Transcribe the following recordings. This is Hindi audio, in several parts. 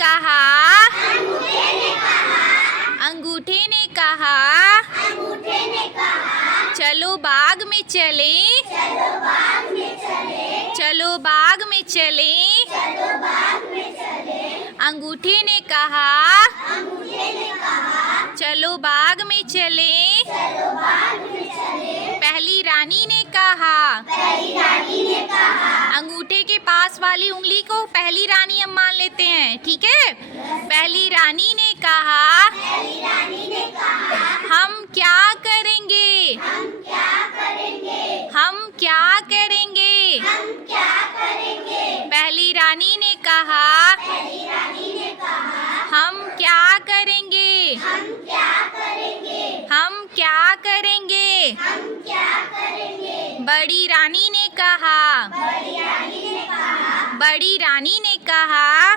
कहा, अंगूठे ने कहा, चलो बाग में चले, चलो बाग में चले। अंगूठे ने कहा, चलो बाग में चले। पहली रानी ने कहा, अंगूठे के पास वाली उंगली को पहली रानी हम मान लेते हैं, ठीक है। पहली रानी ने कहा, हम क्या करेंगे, हम क्या करेंगे। पहली रानी ने कहा, हम क्या करेंगे, हम क्या करेंगे। बड़ी रानी ने कहा, बड़ी रानी ने कहा,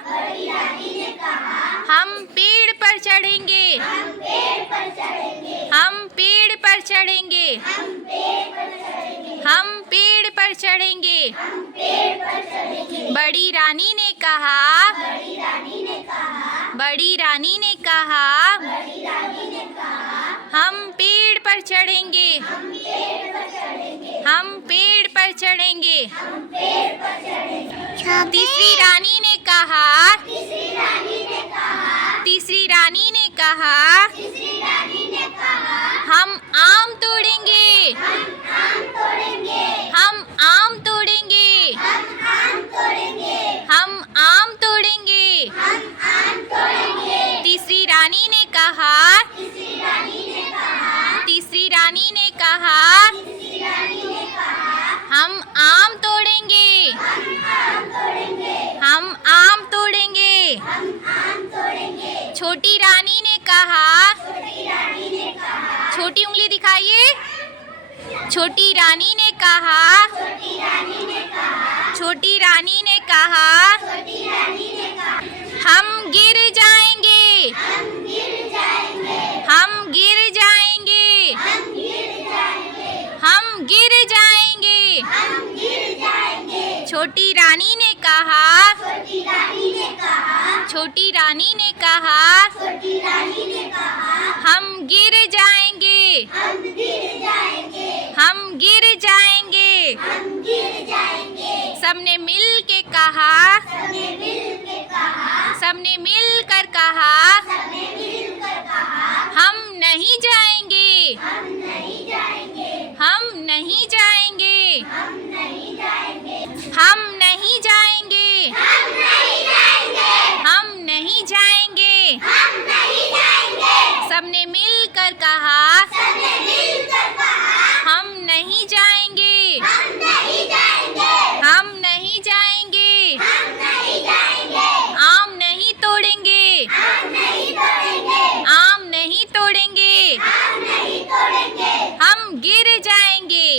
हम पेड़ पर चढ़ेंगे, हम पेड़ पर चढ़ेंगे, हम पेड़ पर चढ़ेंगे। बड़ी रानी ने कहा, बड़ी रानी ने कहा, हम पेड़ पर चढ़ेंगे, हम पेड़ पर चढ़ेंगे। तीसरी रानी ने कहा, तीसरी रानी ने कहा, हम आम तोड़ेंगे, हम आम तोड़ेंगे, हम आम तोड़ेंगे। तीसरी रानी ने कहा, तीसरी रानी ने कहा, हम आम तोड़ेंगे, हम आम तोड़ेंगे। छोटी रानी ने कहा, छोटी उंगली दिखाइए। छोटी रानी ने कहा, छोटी रानी ने कहा, हम गिर जाएंगे, हम गिर जाएंगे, हम गिर जाएंगे। छोटी रानी ने कहा, छोटी रानी ने कहा, हम गिर जाएंगे, हम गिर जाएंगे। सबने मिल के कहा, सबने मिल कर कहा, हम नहीं जाएंगे, हम नहीं जाएंगे, हम नहीं जाएंगे, हम नहीं जाएंगे। सबने मिल कर कहा, हम नहीं जाएंगे, हम नहीं जाएंगे। आम नहीं तोड़ेंगे, आम नहीं तोड़ेंगे, हम गिर जाएंगे।